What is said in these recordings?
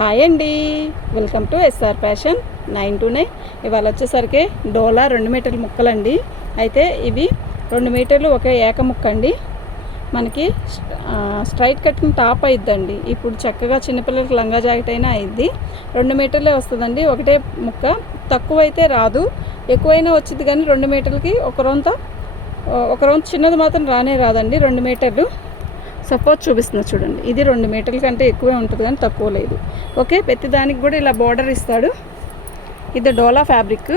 Hi అండి. Welcome to SR fashion nine two nine. ఇవాళ వచ్చేసరికి డోలా రెండు మీటర్ల ముక్కలండి. అయితే ఇవి రెండు మీటర్లు ఒక ఏక ముక్క అండి మనకి స్ట్రైట్ కట్టిన టాప్ అయిద్దండి. ఇప్పుడు చక్కగా చిన్నపిల్లలకి లంగా జాకెట్ అయినా అయిద్ది. రెండు మీటర్లే వస్తుందండి. ఒకటే ముక్క. తక్కువ అయితే రాదు. ఎక్కువైనా వచ్చింది కానీ రెండు మీటర్లకి ఒక రొంత ఒక రొంత చిన్నది మాత్రం రానే రాదండి. రెండు మీటర్లు. సపోజ్ చూపిస్తున్నా చూడండి. ఇది రెండు మీటర్ల కంటే ఎక్కువే ఉంటుంది కానీ తక్కువ లేదు. ఓకే? ప్రతిదానికి కూడా ఇలా బార్డర్ ఇస్తాడు. ఇది డోలా ఫ్యాబ్రిక్.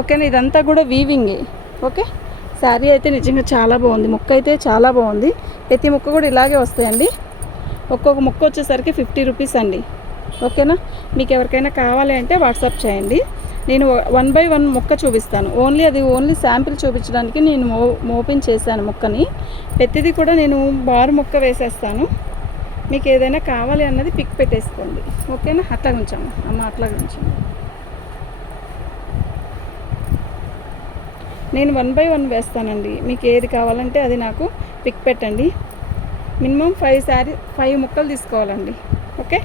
ఓకేనా? ఇదంతా కూడా వీవింగే. ఓకే? శారీ అయితే నిజంగా చాలా బాగుంది. ముక్క అయితే చాలా బాగుంది. ప్రతి ముక్క కూడా ఇలాగే వస్తాయండి. ఒక్కొక్క ముక్క వచ్చేసరికి ఫిఫ్టీ రూపీస్ అండి. ఓకేనా? మీకు ఎవరికైనా కావాలి అంటే వాట్సాప్ చేయండి. నేను వన్ బై వన్ మొక్క చూపిస్తాను. ఓన్లీ అది ఓన్లీ శాంపిల్ చూపించడానికి నేను మో ఓపెన్ చేశాను మొక్కని. ప్రతిదీ కూడా నేను బారు మొక్క వేసేస్తాను. మీకు ఏదైనా కావాలి అన్నది పిక్ పెట్టేసుకోండి. ఓకేనా? అట్లా ఉంచాము అమ్మ అట్లా ఉంచాము నేను వన్ బై వన్ వేస్తానండి. మీకు ఏది కావాలంటే అది నాకు పిక్ పెట్టండి. మినిమం ఫైవ్ శారీ ఫైవ్ ముక్కలు తీసుకోవాలండి. ఓకే?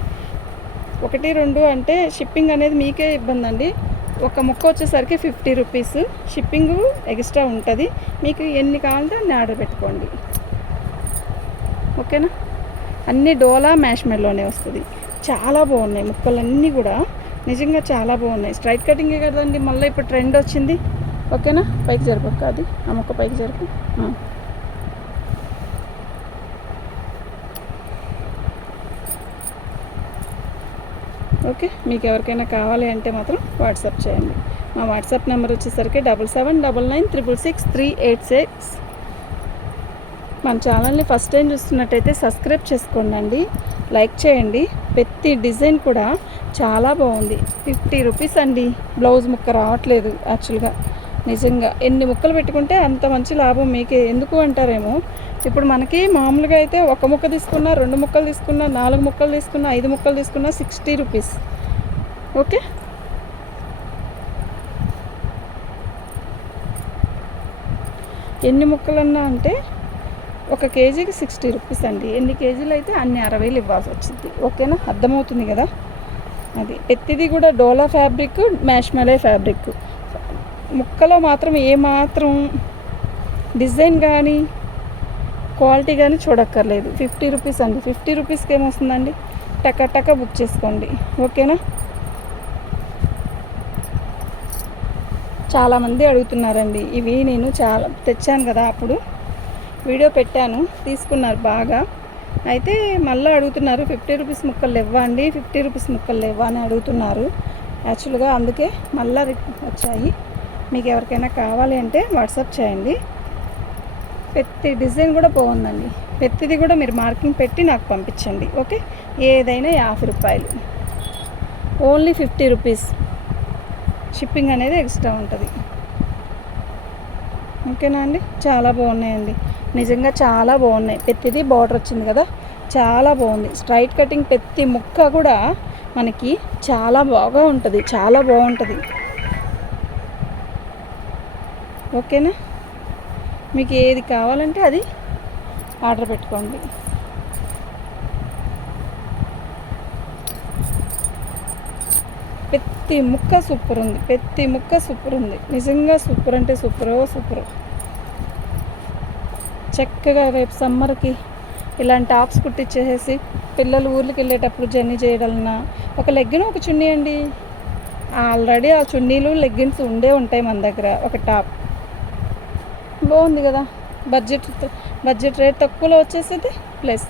ఒకటి రెండు అంటే షిప్పింగ్ అనేది మీకే ఇబ్బంది అండి ఒక ముక్క వచ్చేసరికి ఫిఫ్టీ రూపీస్. షిప్పింగ్ ఎక్స్ట్రా ఉంటుంది. మీకు ఎన్ని కావాలంటే అన్ని ఆర్డర్ పెట్టుకోండి. ఓకేనా? అన్ని డోలా మ్యాష్మెల్లోనే వస్తుంది. చాలా బాగున్నాయి ముక్కలన్నీ కూడా. నిజంగా చాలా బాగున్నాయి. స్ట్రైట్ కటింగే కదండి. మళ్ళీ ఇప్పుడు ట్రెండ్ వచ్చింది. ఓకేనా? పైకి జరపక్క అది. ఆ ముక్క పైకి జరుపు. ఓకే? మీకు ఎవరికైనా కావాలి అంటే మాత్రం వాట్సాప్ చేయండి. మా వాట్సాప్ నెంబర్ వచ్చేసరికి double seven double nine triple six three eight six. మన ఛానల్ని ఫస్ట్ టైం చూస్తున్నట్టయితే సబ్స్క్రైబ్ చేసుకోండి లైక్ చేయండి. ప్రతి డిజైన్ కూడా చాలా బాగుంది. ఫిఫ్టీ రూపీస్ అండి. బ్లౌజ్ ముక్క రావట్లేదు యాక్చువల్గా. నిజంగా ఎన్ని ముక్కలు పెట్టుకుంటే అంత మంచి లాభం మీకే. ఎందుకు అంటారేమో? ఇప్పుడు మనకి మామూలుగా అయితే ఒక ముక్క తీసుకున్నా రెండు ముక్కలు తీసుకున్నా నాలుగు ముక్కలు తీసుకున్నా ఐదు ముక్కలు తీసుకున్నా సిక్స్టీ రూపీస్. ఓకే? ఎన్ని ముక్కలన్నా అంటే ఒక కేజీకి సిక్స్టీ రూపీస్ అండి. ఎన్ని కేజీలు అయితే అన్ని అరవైలు ఇవ్వాల్సి వచ్చింది. ఓకేనా? అర్థమవుతుంది కదా? అది ఎత్తిది కూడా డోలా ఫ్యాబ్రిక్ మ్యాష్మలే ఫ్యాబ్రిక్. ముక్కలో మాత్రం ఏమాత్రం డిజైన్ కానీ క్వాలిటీ కానీ చూడక్కర్లేదు. ఫిఫ్టీ రూపీస్ అండి. ఫిఫ్టీ రూపీస్కి ఏమొస్తుందండి? టక టక బుక్ చేసుకోండి. ఓకేనా? చాలామంది అడుగుతున్నారండి. ఇవి నేను చాలా తెచ్చాను కదా అప్పుడు. వీడియో పెట్టాను. తీసుకున్నారు బాగా. అయితే మళ్ళీ అడుగుతున్నారు ఫిఫ్టీ రూపీస్ ముక్కలు ఇవ్వండి ఫిఫ్టీ రూపీస్ ముక్కలు ఇవ్వ అని అడుగుతున్నారు. యాక్చువల్గా అందుకే మళ్ళీ వచ్చాయి. మీకు ఎవరికైనా కావాలి అంటే వాట్సాప్ చేయండి. ప్రతి డిజైన్ కూడా బాగుందండి. ప్రతిది కూడా మీరు మార్కింగ్ పెట్టి నాకు పంపించండి ఓకే? ఏదైనా యాభై రూపాయలు. Only fifty rupees. షిప్పింగ్ అనేది ఎక్స్ట్రా ఉంటుంది. ఓకేనా అండి? చాలా బాగున్నాయండి. నిజంగా చాలా బాగున్నాయి. ప్రతిదీ బార్డర్ వచ్చింది కదా? చాలా బాగుంది. స్ట్రైట్ కటింగ్ ప్రతి ముక్క కూడా మనకి చాలా బాగా ఉంటుంది. చాలా బాగుంటుంది. ఓకేనా? మీకు ఏది కావాలంటే అది ఆర్డర్ పెట్టుకోండి. ప్రతి ముక్క సూపర్ ఉంది. ప్రతి ముక్క సూపర్ ఉంది. నిజంగా సూపర్ అంటే సూపరో సూపర్. చక్కగా రేపు సమ్మర్కి ఇలాంటి టాప్స్ కుట్టించేసేసి పిల్లలు ఊర్లకు వెళ్ళేటప్పుడు జర్నీ చేయడాలన్నా ఒక లెగ్గిన్ ఒక చున్నీ అండి. ఆల్రెడీ ఆ చున్నీలు లెగ్గిన్స్ ఉండే ఉంటాయి మన దగ్గర. ఒక టాప్. బాగుంది కదా. బడ్జెట్ బడ్జెట్ రేట్ తక్కువలో వచ్చేసేది ప్లస్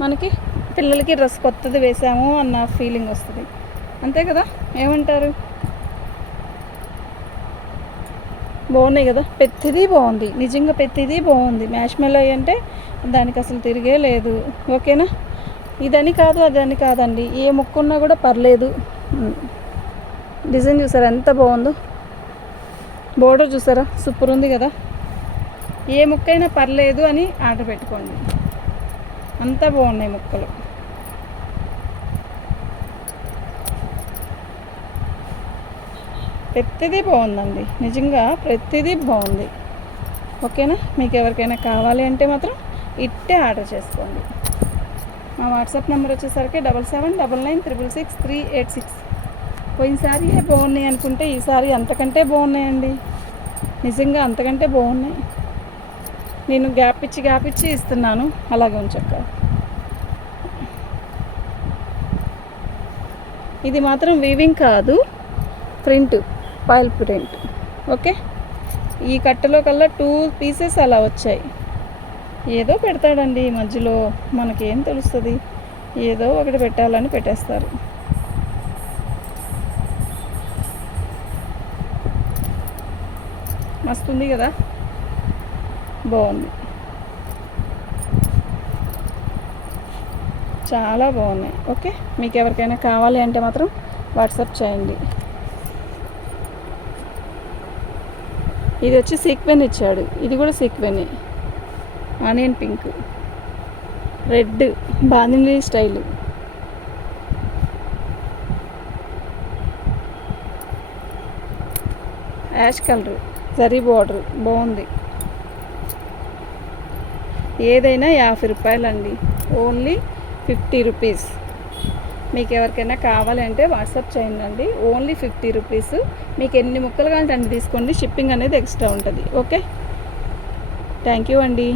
మనకి పిల్లలకి డ్రెస్ కొత్తది వేసాము అన్న ఫీలింగ్ వస్తుంది. అంతే కదా? ఏమంటారు? బాగున్నాయి కదా? పెద్దది బాగుంది. నిజంగా పెద్దది బాగుంది. మ్యాష్ మెల్లై అంటే దానికి అసలు తిరిగే లేదు. ఓకేనా? ఇదని కాదు అదని కాదండి. ఏ మొక్కున్నా కూడా పర్లేదు. డిజైన్ చూసారా? ఎంత బాగుందో. బోర్డర్ చూసారా? సూపర్ ఉంది కదా? ఏ ముక్కైనా పర్లేదు అని ఆర్డర్ పెట్టుకోండి. అంతా బాగున్నాయి ముక్కలు. ప్రతిదీ బాగుందండి. నిజంగా ప్రతిదీ బాగుంది. ఓకేనా? మీకు ఎవరికైనా కావాలి అంటే మాత్రం ఇట్టే ఆర్డర్ చేసుకోండి. మా వాట్సాప్ నెంబర్ వచ్చేసరికి double seven double nine triple six three eight six. పోయినసారి బాగున్నాయి అనుకుంటే ఈసారి అంతకంటే బాగున్నాయండి. నిజంగా అంతకంటే బాగున్నాయి. నేను గ్యాప్ ఇచ్చి గ్యాప్ ఇచ్చి ఇస్తున్నాను. అలాగే ఉంచక్క ఇది మాత్రం వీవింగ్ కాదు ప్రింట్ పాయిల్ ప్రింట్. ఓకే? ఈ కట్టలో కల్లా టూ పీసెస్ అలా వచ్చాయి. ఏదో పెడతాడండి ఈ మధ్యలో మనకేం తెలుస్తుంది? ఏదో ఒకటి పెట్టాలని పెట్టేస్తారు. మస్తుంది కదా బాగుంది. చాలా బాగున్నాయి. ఓకే? మీకు ఎవరికైనా కావాలి అంటే మాత్రం వాట్సాప్ చేయండి. ఇది వచ్చి సీక్వెన్ ఇచ్చాడు. ఇది కూడా సీక్వెనే. Onion pink. Red. Bandhani style. Ash colour. Zari border. బాగుంది. ఏదైనా యాభై రూపాయలండి. Only fifty rupees. మీకు ఎవరికైనా కావాలంటే వాట్సాప్ చేయండి ఓన్లీ ఫిఫ్టీ రూపీస్. మీకు ఎన్ని ముక్కలు కావాలంటే అన్ని తీసుకోండి. షిప్పింగ్ అనేది ఎక్స్ట్రా ఉంటుంది. ఓకే? థ్యాంక్ యూ అండి.